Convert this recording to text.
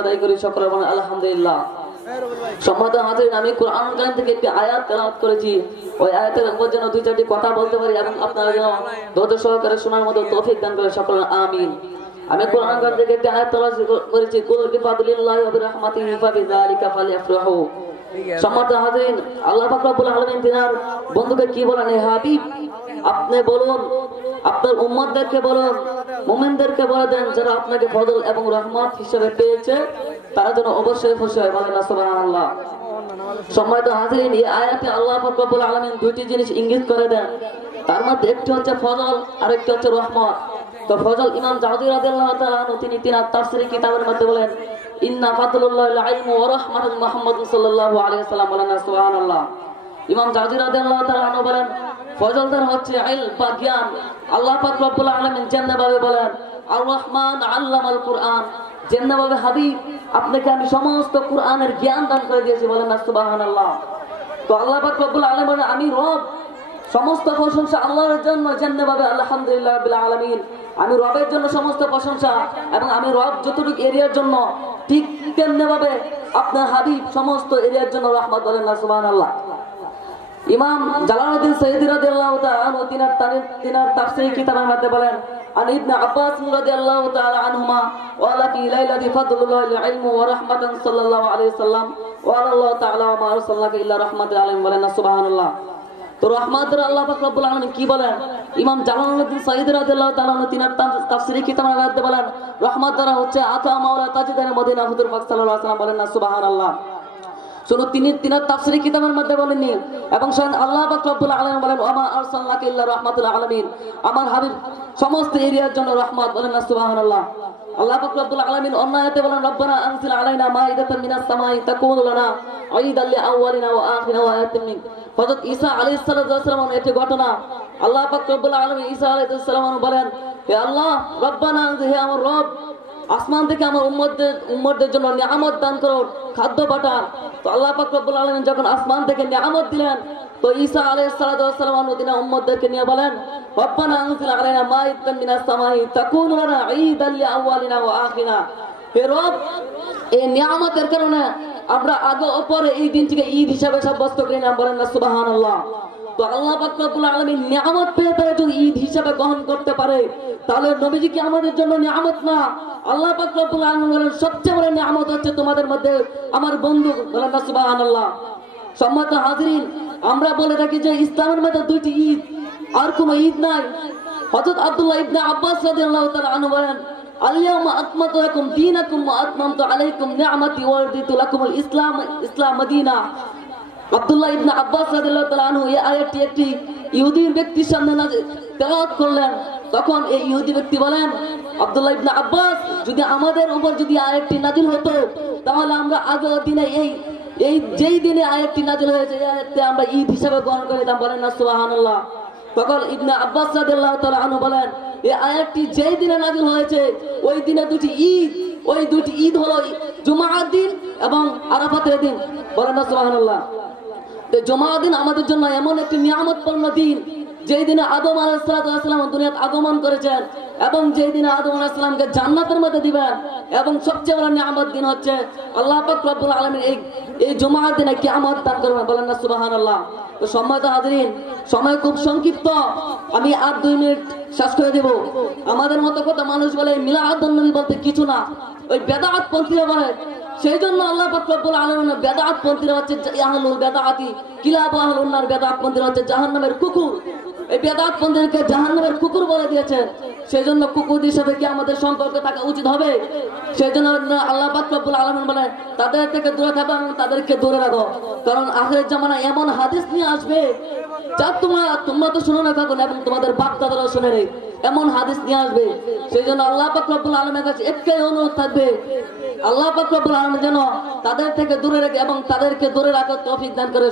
আদায় করি সকলে বলেন আলহামদুলিল্লাহ। সম্মানিত হাজিরিন, আমি কোরআন কারীম থেকে একটি আয়াত তেলাওয়াত করেছি। ওই আয়াতের উপর যেন দুই চারটি কথা বলতে পারি এবং আপনারা যেন ধৈর্য সহকারে শোনার মতো তৌফিক দান করে সকলে আমিন। আমি কোরআন কারীম থেকে একটি আয়াত তেলাওয়াত করেছি, কুল বিফাদলিল্লাহি ওয়া বিরহমাতিহি ফাবিযালিকা ফালইফরাহু। সম্মানিত হাজিরিন, আল্লাহ পাক রব্বুল আলামিন তিনার বন্ধুকে কি বলেন, হে হাবিব আপনি বলুন, আপনার উম্মতদেরকে বলুন, মুমিনদেরকে বলে দেন যারা আপনাকে ফজল এবং রহমত হিসেবে পেয়েছে তারা যেন অবশ্যই খুশি হয়, বলেন সুবহানাল্লাহ। সম্মানিত হাজিরিন, এই আয়াতে আল্লাহ পাক রব্বুল আলামিন দুইটি জিনিস ইঙ্গিত করে দেন, তার মধ্যে একটি হচ্ছে ফজল আর একটি হচ্ছে রহমত। তো ফজল ইমাম জাওজি রাদিয়াল্লাহু তাআলা তিনি তিনার তাফসীরে কিতাবের মধ্যে বলেন, ইন্না ফাদলুল্লাহিল ইলমু ওয়া রাহমাতুল মুহাম্মদ সাল্লাল্লাহু আলাইহি ওয়াসাল্লাম, বলেন সুবহানাল্লাহ। ইমাম জাওজি রাদিয়াল্লাহু তাআলা বলেন ফজলদার হচ্ছে ইলম বা জ্ঞান। আল্লাহ পাক রব্বুল আলামিন যেভাবে বলেন আর রহমান আল্লামাল কুরআন, যেভাবে হাবিব আপনাকে আমি সমস্ত কুরআনের জ্ঞান দান করে দিয়েছি, বলেন সুবহানাল্লাহ। তো আল্লাহ পাক রব্বুল আলামিন বলেন আমি রব, সমস্ত প্রশংসা আল্লাহর জন্য, যেভাবে আলহামদুলিল্লাহ রাব্বিল আলামিন, আমি রবের জন্য সমস্ত প্রশংসা এবং আমি রব যতটুকু এরিয়ার জন্য ঠিক তেমনিভাবে আপনার হাবিব সমস্ত এরিয়ার জন্য রহমত, বলেন সুবহানাল্লাহ। ইমাম জালালউদ্দিন সাইয়্যিদি রাদিয়াল্লাহু তাআলা আনহু তিনার তাফসীর কিতাবের মধ্যে বলেন আন ইবনে আব্বাস রাদিয়াল্লাহু তাআলা আনহুমা ওয়া লাকি লাইলাতি ফাদলুল্লাহিল ইলমু ওয়া রাহমাতান সাল্লাল্লাহু আলাইহি ওয়াসাল্লাম ওয়া আল্লাহু তাআলা ওয়া মা আরসালনাকা ইল্লা রাহমাতাল আলামিন, বলেন সুবহানাল্লাহ। তো রহমাতের আল্লাহ পাক রব্বুল আলামিন কি বলেন, ইমাম জালালউদ্দিন সাইয়্যিদি রাদিয়াল্লাহু তাআলা আনহু তিনার তাফসীর কিতাবের মধ্যে বলেন রহমত দ্বারা হচ্ছে আতা মাওলা তাজিদানে মদিনা হুজুর পাক সাল্লাল্লাহু আলাইহি ওয়াসাল্লাম, বলেন সুবহানাল্লাহ। শুনো, তিনার তাফসীর কিতাবের মধ্যে বলেননি এবং স্বয়ং আল্লাহ পাক রব্বুল আলামিন বলেন ওয়া মা আরসালনাকা ইল্লা রাহমাতুল আলামিন, আমার হাবিব সমস্ত এরিয়ার জন্য রহমত, বলেন সুবহানাল্লাহ। আল্লাহ পাক রব্বুল আলামিন অন্য আয়াতে বলেন রব্বানা আনজিল আলাইনা মাইদাতাম মিনাস সামাই তাকুনু লানা ঈদাল লিআউয়ালিনা ওয়া আখিরিনা ওয়া আয়াতাম মিন। হযরত ঈসা আলাইহিস সালাম এর ঘটনা আল্লাহ পাক রব্বুল আলামিন ঈসা আলাইহিস সালাম বলেন হে আল্লাহ রব্বানা আনজিল, হে আমার রব আসমান থেকে আমার উম্মতদের জন্য নিয়ামত দান করো, খাদ্য পাঠান। তো আল্লাহ পাক রব্বুল আলামিন যখন আসমান থেকে নিয়ামত দিলেন তো ঈসা আলাইহিস সালাম তিনি উম্মতদেরকে নিয়ে বলেন রব্বানা আনজিল আলাইনা মাইদাতাম মিনাস সামাই তাকুনু লানা ঈদাল লিআউয়ালিনা ওয়া আখিরিনা। হে রব, এই নিয়ামতের কারণে আমরা আগে ওপরে এই দিনটিকে ঈদ হিসাবে সাব্যস্ত করি না, বলেন সুবহানাল্লাহ। তো আল্লাহ পাক রব্বুল আলামিন নিয়ামত পেয়ে তারা যদি ঈদ হিসাবে গ্রহণ করতে পারে তাহলে নবীজি কি আমাদের জন্য নিয়ামত না? আল্লাহ পাক রব্বুল আলামিন বলেন সবচেয়ে বড় নিয়ামত হচ্ছে তোমাদের মধ্যে আমার বন্ধু, বলেন সুবহানাল্লাহ। সম্মানিত হাজিরিন, আমরা বলে থাকি যে ইসলামের মধ্যে দুইটি ঈদ, আর কোনো ঈদ নাই। হযরত আব্দুল্লাহ ইবনে আব্বাস রাদিয়াল্লাহু তাআলা আনহু বলেন আল-ইয়াওমা আকমালতু লাকুম দীনাকুম ওয়া আতমামতু আলাইকুম নি'মাতি ওয়া রাদিতু লাকুমুল ইসলাম মদিনা। আব্দুল্লাহ ইবনে আব্বাস রাদিয়াল্লাহু তাআলা আনহু এই আয়াতটি একটি ইহুদির ব্যক্তির সামনে তেলাওয়াত করলেন। তখন এই ইহুদি ব্যক্তি বলেন আব্দুল্লাহ ইবনে আব্বাস, যদি আমাদের উপর যদি আয়াতটি নাজিল হতো তাহলে আমরা আগের দিনে এই যেই দিনে আয়াতটি নাজিল হয়েছে এই আয়াতটি আমরা ঈদ হিসাবে গ্রহণ করে দিতাম, বলেন সুবহানাল্লাহ। তখন ইবনে আব্বাস রাদিয়াল্লাহু তাআলা আনহু বলেন এই আয়াতটি যেই দিনে নাজিল হয়েছে ওই দিনে দুটি ঈদ, ওই দুটি ঈদ হলো জুমার দিন এবং আরাফাতের দিন, বলেন সুবহানাল্লাহ। তো জুমার দিন আমাদের জন্য এমন একটি নিয়ামতপূর্ণ দিন যেই দিনে আদম আলাইহিস সালাম দুনিয়াতে আগমন করেছেন এবং যেই দিনে আদম আলাইহিস সালামকে জান্নাতের মধ্যে দিবেন এবং সবচেয়ে বড় নিয়ামত দিন হচ্ছে আল্লাহ পাক রব্বুল আলামিন এই জুমার দিনে কিয়ামত দান করবেন, বলেন সুবহানাল্লাহ। তো সম্মানিত হাজিরিন, সময় খুব সংক্ষিপ্ত, আমি আর 2 মিনিট শেষ করে দেব। আমাদের মতো কত মানুষ বলে মিলাদুন নবী বলতে কিছু না, ওই বেদাত পন্থীরা বলে। সেই জন্য আল্লাহ পাক রব্বুল আলামিন বেদাত পন্থীরা হচ্ছে আহলুল বেদাতি কিলাবু আহলুন নার, বেদাত পন্থীরা হচ্ছে জাহান্নামের কুকুর। এই বেদাত পন্থীদেরকে জাহান্নামের কুকুর বলে দিয়েছেন। সেই জন্য কুকুরদের সাথে কি আমাদের সম্পর্ক থাকা উচিত হবে? সেই জন্য আল্লাহ পাক রব্বুল আলামিন বলেন তাদের থেকে দূরে থাকো এবং তাদেরকে দূরে রাখো, কারণ আখিরের জামানায় এমন হাদিস নিয়ে আসবে যা তোমরা তো শুনে না থাকো এবং তোমাদের বাপ দাদারাও শুনে নেই, এমন হাদিস নিয়ে আসবে। সেই জন্য আল্লাহ পাক রব্বুল আলামিনের কাছে একটাই অনুরোধ থাকবে, আল্লাহ পাক রব্বুল আলামিন যেন তাদের থেকে দূরে রাখে এবং তাদেরকে দূরে রাখার তৌফিক দান করে।